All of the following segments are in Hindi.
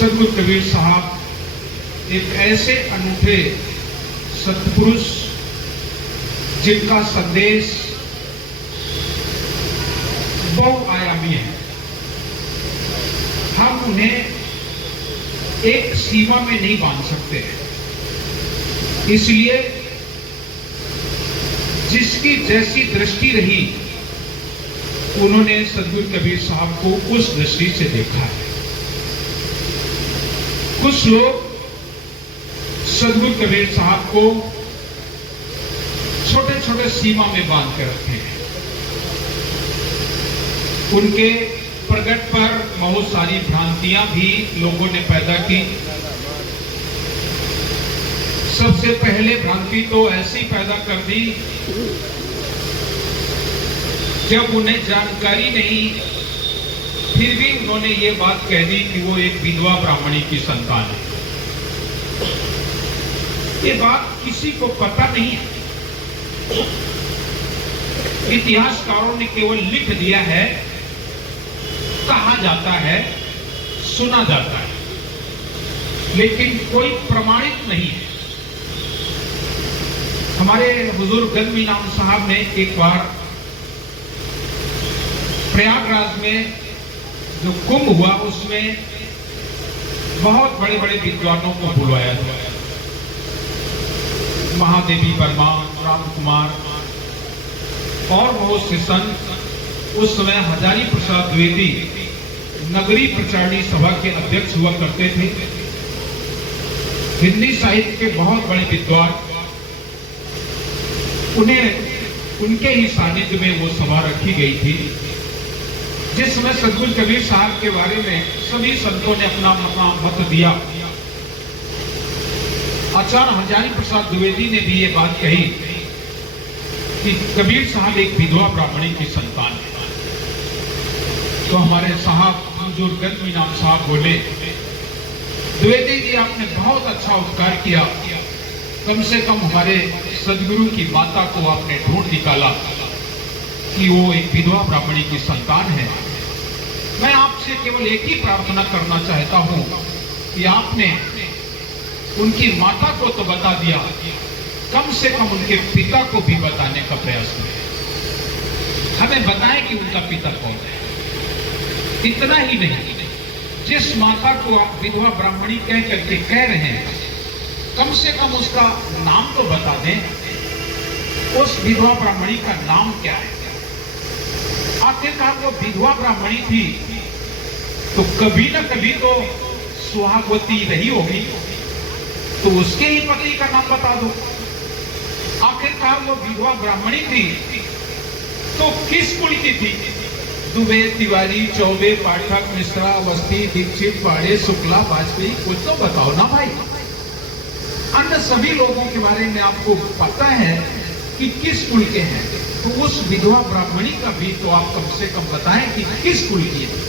सदगुरु कबीर साहब एक ऐसे अनूठे सत्पुरुष जिनका संदेश बहुआयामी है। हम उन्हें एक सीमा में नहीं बांध सकते, इसलिए जिसकी जैसी दृष्टि रही उन्होंने सदगुरु कबीर साहब को उस दृष्टि से देखा है। कुछ लोग सदगुरु कबीर साहब को छोटे छोटे सीमा में बांध कर रखे हैं। उनके प्रगट पर बहुत सारी भ्रांतियां भी लोगों ने पैदा की। सबसे पहले भ्रांति तो ऐसी पैदा कर दी जब उन्हें जानकारी नहीं, फिर भी उन्होंने ये बात कह दी कि वो एक विधवा ब्राह्मणी की संतान है। ये बात किसी को पता नहीं है, इतिहासकारों ने केवल लिख दिया है, कहा जाता है, सुना जाता है, लेकिन कोई प्रमाणित नहीं है। हमारे हुजूर गंज इमाम साहब ने एक बार प्रयागराज में जो कुंभ हुआ उसमें बहुत बड़े बड़े विद्वानों को बुलवाया था। महादेवी वर्मा, राम कुमार और बहुत से संत। उस समय हजारी प्रसाद द्विवेदी नगरी प्रचारणी सभा के अध्यक्ष हुआ करते थे। हिंदी साहित्य के बहुत बड़े विद्वान, उन्हें उनके ही सानिध्य में वो सभा रखी गई थी, जिसमें सदगुरु कबीर साहब के बारे में सभी संतों ने अपना मत दिया। आचार्य हजारी प्रसाद द्विवेदी ने भी ये बात कही कि कबीर साहब एक विधवा ब्राह्मणी की संतान है। तो हमारे साहब हुजूर गंज इमाम साहब बोले, द्विवेदी जी आपने बहुत अच्छा उपकार किया, कम से कम हमारे सदगुरु की माता को आपने ढूंढ निकाला कि वो एक विधवा ब्राह्मणी की संतान है। मैं आपसे केवल एक ही प्रार्थना करना चाहता हूं कि आपने उनकी माता को तो बता दिया, कम से कम उनके पिता को भी बताने का प्रयास करें। हमें बताएं कि उनका पिता कौन है। इतना ही नहीं, जिस माता को आप विधवा ब्राह्मणी कह करके कह रहे हैं, कम से कम उसका नाम तो बता दें। उस विधवा ब्राह्मणी का नाम क्या है? आखिरकार वो विधवा ब्राह्मणी थी तो कभी न कभी तो सुहागवती रही होगी, तो उसके ही पति का नाम बता दो। आखिरकार वो विधवा ब्राह्मणी थी तो किस कुल की थी? दुबे, तिवारी, चौबे, पाठक, मिश्रा, अवस्थी, दीक्षित, पाड़े, शुक्ला, वाजपेयी, कुछ तो बताओ ना भाई। अन्य सभी लोगों के बारे में आपको पता है कि किस कुल के हैं, तो उस विधवा ब्राह्मणी का भी तो आप कम से कम बताएं कि किस कुल की है।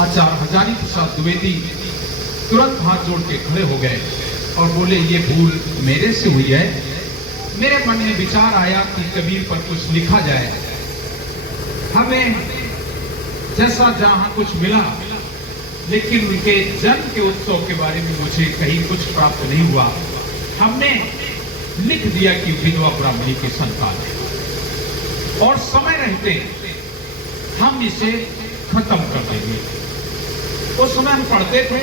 आचार्य हजारी प्रसाद द्विवेदी तुरंत हाथ जोड़ के खड़े हो गए और बोले, ये भूल मेरे से हुई है। मेरे मन में विचार आया कि कबीर पर कुछ लिखा जाए। हमें जैसा जहां कुछ मिला, लेकिन उनके जन्म के उत्सव के बारे में मुझे कहीं कुछ प्राप्त नहीं हुआ। हमने लिख दिया कि विधवा ब्राह्मणी की संतान है और समय रहते हम इसे खत्म कर देंगे। उस समय हम पढ़ते थे,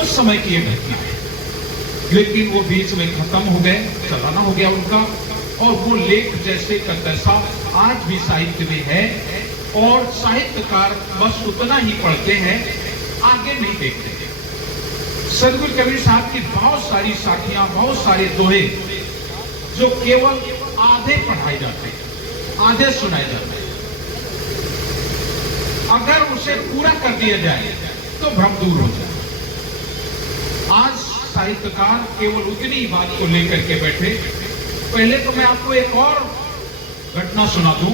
उस समय की ये घटना है, लेकिन वो बीच में खत्म हो गए, चलाना हो गया उनका। और वो लेख जैसे का तैसा आज भी साहित्य में है और साहित्यकार बस उतना ही पढ़ते हैं, आगे नहीं देखते। सदगुरु कबीर साहब की बहुत सारी साखियां, बहुत सारे दोहे जो केवल आधे पढ़ाए जाते हैं, आधे सुनाए जाते हैं। अगर उसे पूरा कर दिया जाए तो भ्रम दूर हो जाए। आज साहित्यकार केवल उतनी बात को लेकर के बैठे। पहले तो मैं आपको एक और घटना सुना दूं।